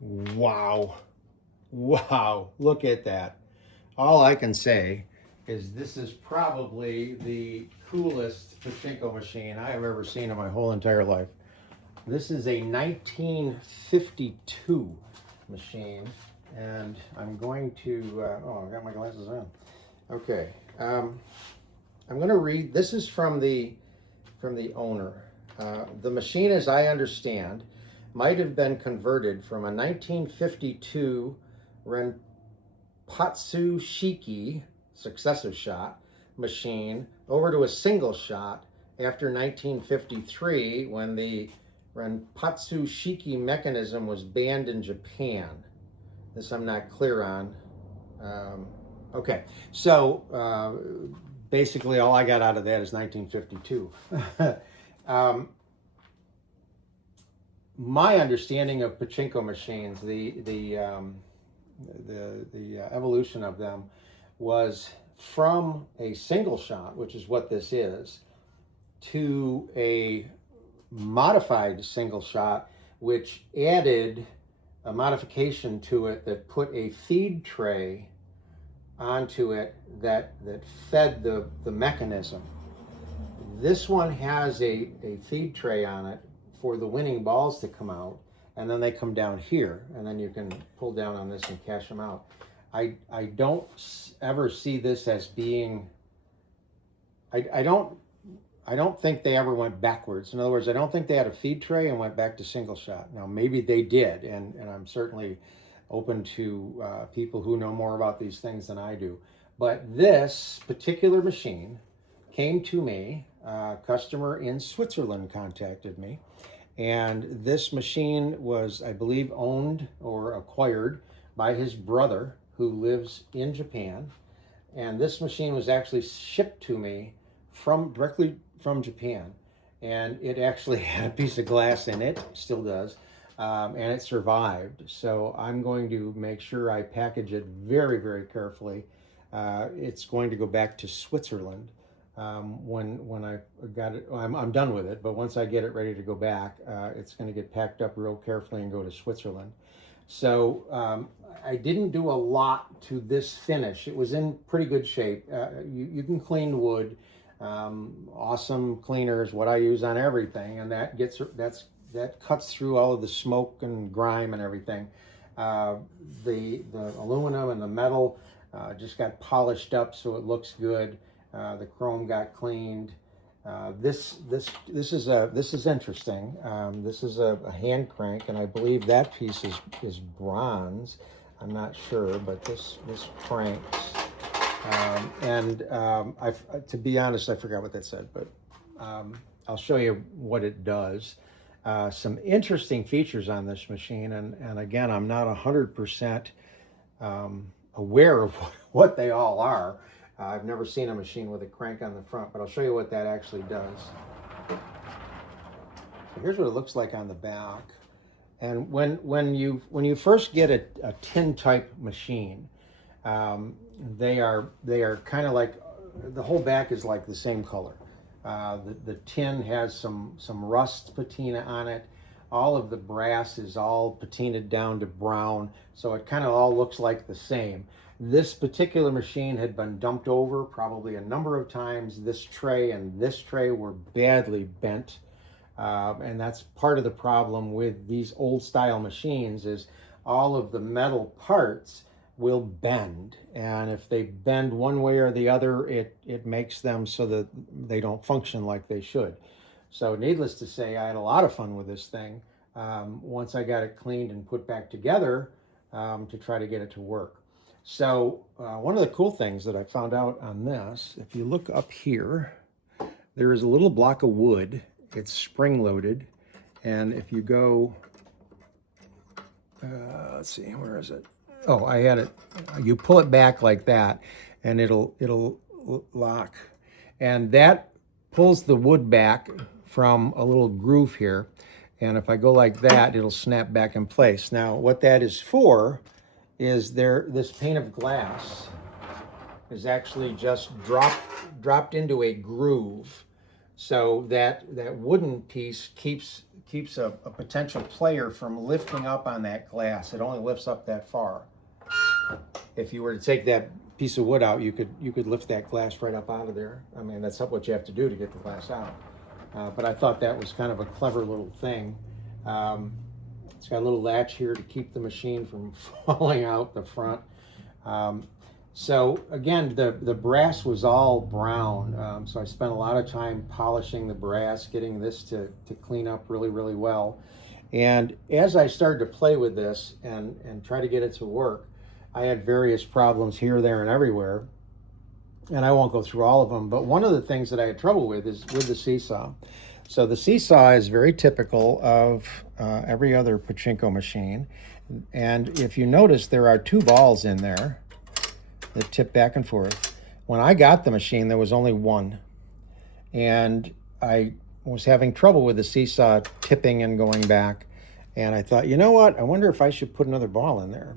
Wow. Wow. Look at that. All I can say is this is probably the coolest pachinko machine I have ever seen in my whole entire life. This is a 1952 machine, and I'm going to, oh, I got my glasses on. Okay. I'm going to read, this is from the owner. The machine, as I understand, might have been converted from a 1952 Renpatsu Shiki successive shot machine over to a single shot after 1953 when the Renpatsu Shiki mechanism was banned in Japan. This I'm not clear on. Okay, so basically all I got out of that is 1952. My understanding of pachinko machines, the evolution of them, was from a single shot, which is what this is, to a modified single shot, which added a modification to it that put a feed tray onto it that fed the mechanism. This one has a feed tray on it for the winning balls to come out, and then they come down here, and then you can pull down on this and cash them out. I don't ever see this as being, I don't think they ever went backwards. In other words, I don't think they had a feed tray and went back to single shot. Now, maybe they did, and I'm certainly open to people who know more about these things than I do. But this particular machine came to me. A customer in Switzerland contacted me, and this machine was, I believe, owned or acquired by his brother who lives in Japan. And this machine was actually shipped to me directly from Japan, and it actually had a piece of glass in it, still does, and it survived. So I'm going to make sure I package it very, very carefully. It's going to go back to Switzerland when I got it. I'm done with it, but once I get it ready to go back, it's going to get packed up real carefully and go to Switzerland. So I didn't do a lot to this finish. It was in pretty good shape. You can clean wood. Awesome cleaner is what I use on everything, and that cuts through all of the smoke and grime and everything. The aluminum and the metal just got polished up so it looks good. The chrome got cleaned. This is interesting. This is a hand crank, and I believe that piece is bronze. I'm not sure, but this cranks. To be honest, I forgot what that said, but I'll show you what it does. Some interesting features on this machine, and again, I'm not 100% aware of what they all are. I've never seen a machine with a crank on the front, but I'll show you what that actually does. So here's what it looks like on the back. And when you first get a tin type machine, they are kind of like, the whole back is like the same color. The tin has some rust patina on it. All of the brass is all patinaed down to brown, so it kind of all looks like the same. This particular machine had been dumped over probably a number of times. This tray and this tray were badly bent, and that's part of the problem with these old style machines is all of the metal parts will bend, and if they bend one way or the other, it makes them so that they don't function like they should. So needless to say, I had a lot of fun with this thing once I got it cleaned and put back together to try to get it to work. So one of the cool things that I found out on this, if you look up here, there is a little block of wood. It's spring-loaded, and if you go, let's see, where is it? Oh, I had it. You pull it back like that, and it'll lock, and that pulls the wood back from a little groove here. And if I go like that, it'll snap back in place. Now, what that is for is this pane of glass is actually just dropped into a groove So that wooden piece keeps a potential player from lifting up on that glass. It only lifts up that far. If you were to take that piece of wood out, you could lift that glass right up out of there. I mean, that's what you have to do to get the glass out. But I thought that was kind of a clever little thing. It's got a little latch here to keep the machine from falling out the front. So again, the brass was all brown. So I spent a lot of time polishing the brass, getting this to clean up really, really well. And as I started to play with this and try to get it to work, I had various problems here, there, and everywhere. And I won't go through all of them, but one of the things that I had trouble with is with the seesaw. So the seesaw is very typical of every other pachinko machine. And if you notice, there are two balls in there that tip back and forth. When I got the machine, there was only one. And I was having trouble with the seesaw tipping and going back. And I thought, you know what? I wonder if I should put another ball in there.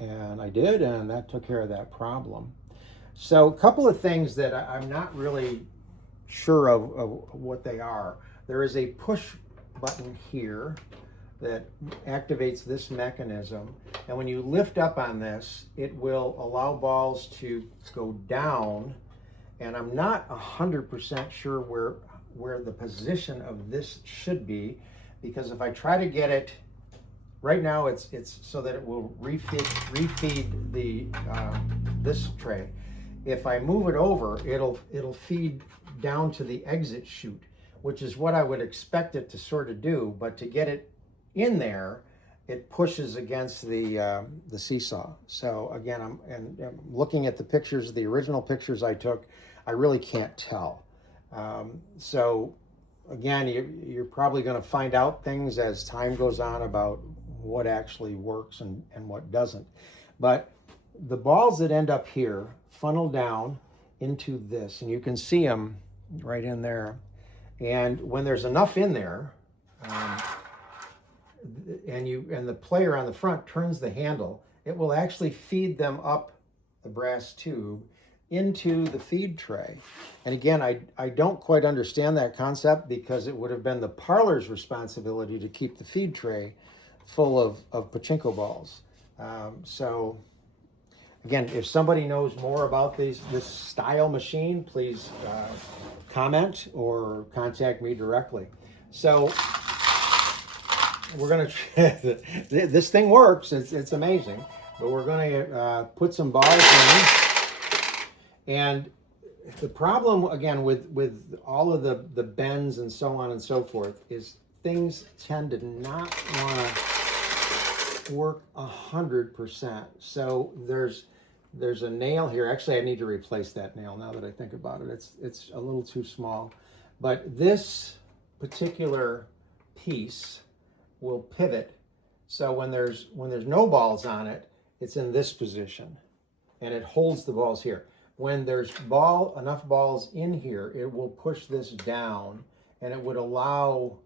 And I did, and that took care of that problem. So a couple of things that I'm not really sure of what they are. There is a push button here that activates this mechanism. And when you lift up on this, it will allow balls to go down. And I'm not 100% sure where the position of this should be, because if I try to get it, right now it's so that it will refeed the this tray. If I move it over, it'll feed down to the exit chute, which is what I would expect it to sort of do. But to get it in there, it pushes against the seesaw. So again, I'm looking at the pictures, the original pictures I took. I really can't tell. So again, you're probably going to find out things as time goes on about what actually works and what doesn't. But the balls that end up here funnel down into this, and you can see them right in there. And when there's enough in there, and the player on the front turns the handle, it will actually feed them up the brass tube into the feed tray. And again, I don't quite understand that concept, because it would have been the parlor's responsibility to keep the feed tray full of pachinko balls. So again, if somebody knows more about this style machine, please comment or contact me directly. So we're gonna this thing works. It's amazing. But we're gonna put some balls in. And the problem, again, with all of the bends and so on and so forth, is things tend to not want to work 100%. So there's a nail here. Actually, I need to replace that nail now that I think about it. It's a little too small. But this particular piece will pivot. So when there's no balls on it, it's in this position, and it holds the balls here. When there's enough balls in here, it will push this down, and it would allow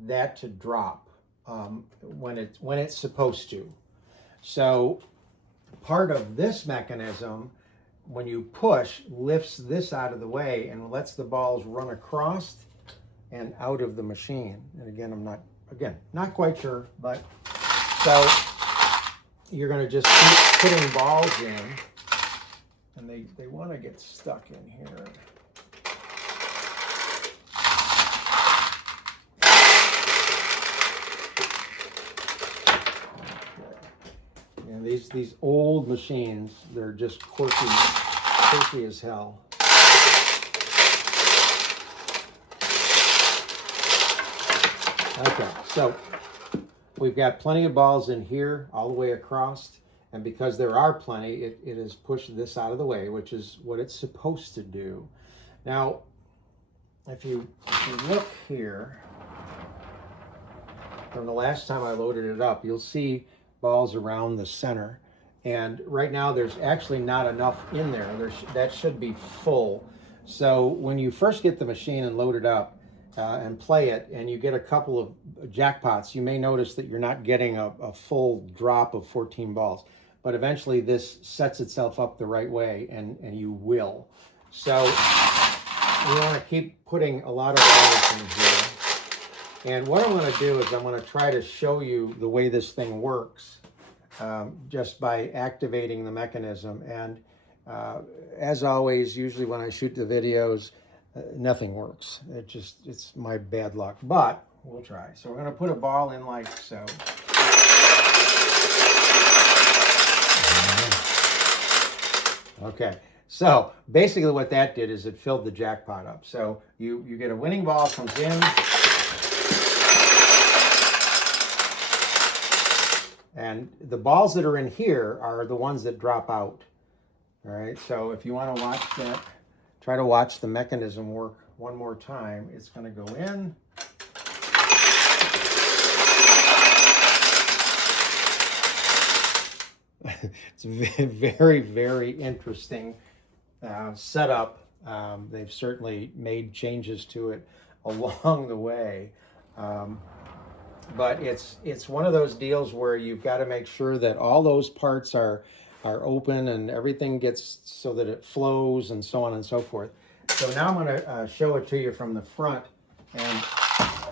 that to drop when it's supposed to. So part of this mechanism, when you push, lifts this out of the way and lets the balls run across and out of the machine. And again, I'm not quite sure, but so you're going to just keep putting balls in. And they want to get stuck in here. Okay. And these old machines, they're just quirky as hell. Okay, so we've got plenty of balls in here all the way across. And because there are plenty, it has pushed this out of the way, which is what it's supposed to do. Now, if you look here, from the last time I loaded it up, you'll see balls around the center. And right now, there's actually not enough in there. That should be full. So when you first get the machine and load it up and play it, and you get a couple of jackpots, you may notice that you're not getting a full drop of 14 balls. But eventually this sets itself up the right way, and you will. So we want to keep putting a lot of balls in here. And what I'm going to do is I'm going to try to show you the way this thing works just by activating the mechanism. And as always, usually when I shoot the videos, nothing works. It's my bad luck, but we'll try. So we're going to put a ball in like so. Okay, so basically what that did is it filled the jackpot up. So you get a winning ball, comes in, and the balls that are in here are the ones that drop out. All right, so if you want to watch that, try to watch the mechanism work one more time. It's going to go in. It's a very, very interesting setup. They've certainly made changes to it along the way. But it's one of those deals where you've got to make sure that all those parts are open and everything gets so that it flows and so on and so forth. So now I'm going to show it to you from the front. And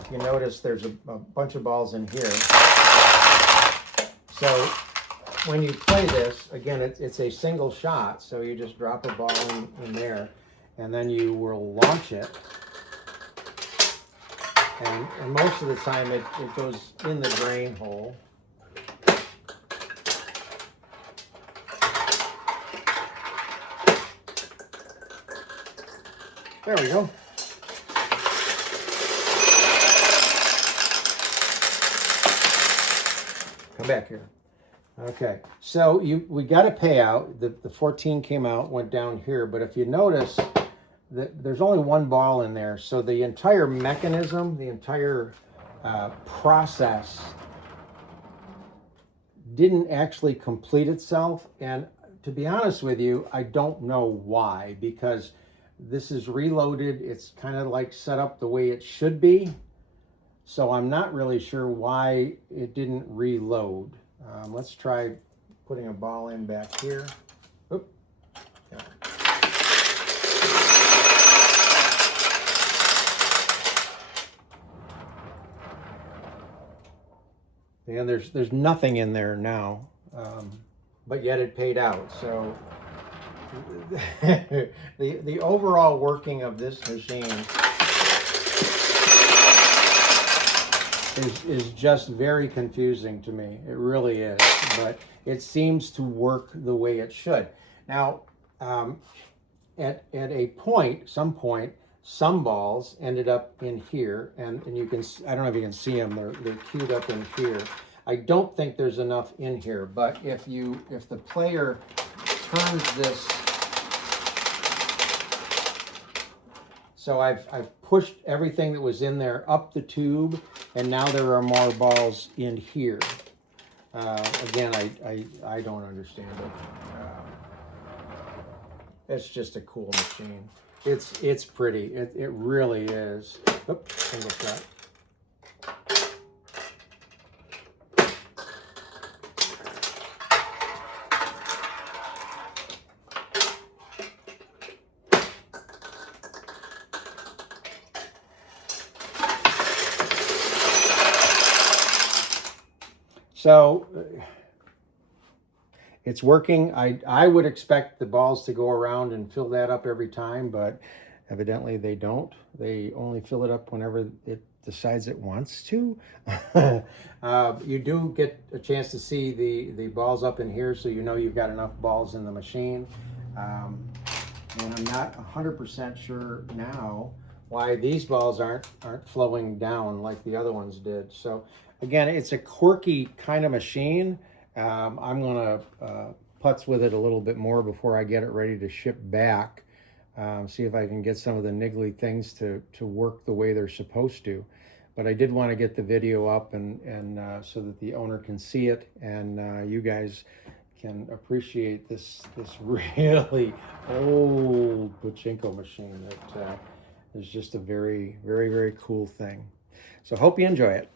if you notice, there's a bunch of balls in here. So when you play this, again, it's a single shot. So you just drop a ball in there, and then you will launch it. And most of the time it goes in the drain hole. There we go. Come back here. Okay, so we got a payout. The 14 came out, went down here, but if you notice that there's only one ball in there, so the entire mechanism, the entire process didn't actually complete itself. And to be honest with you, I don't know why, because this is reloaded. It's kind of like set up the way it should be. So I'm not really sure why it didn't reload. Let's try putting a ball in back here. Oop. Yeah. And there's nothing in there now, but yet it paid out. So the overall working of this machine is just very confusing to me. It really is, but it seems to work the way it should. Now, at some point, some balls ended up in here, and you can, I don't know if you can see them, they're queued up in here. I don't think there's enough in here, but if the player turns this, so I've pushed everything that was in there up the tube, and now there are more balls in here. Again, I don't understand it. It's just a cool machine. It's pretty. It really is. Oops, single shot. So it's working. I would expect the balls to go around and fill that up every time, but evidently they don't. They only fill it up whenever it decides it wants to. You do get a chance to see the balls up in here, so you know you've got enough balls in the machine. And I'm not 100% sure now why these balls aren't flowing down like the other ones did. So again, it's a quirky kind of machine. I'm going to putz with it a little bit more before I get it ready to ship back. See if I can get some of the niggly things to work the way they're supposed to. But I did want to get the video up and so that the owner can see it, and you guys can appreciate this really old pachinko machine that is just a very, very, very cool thing. So hope you enjoy it.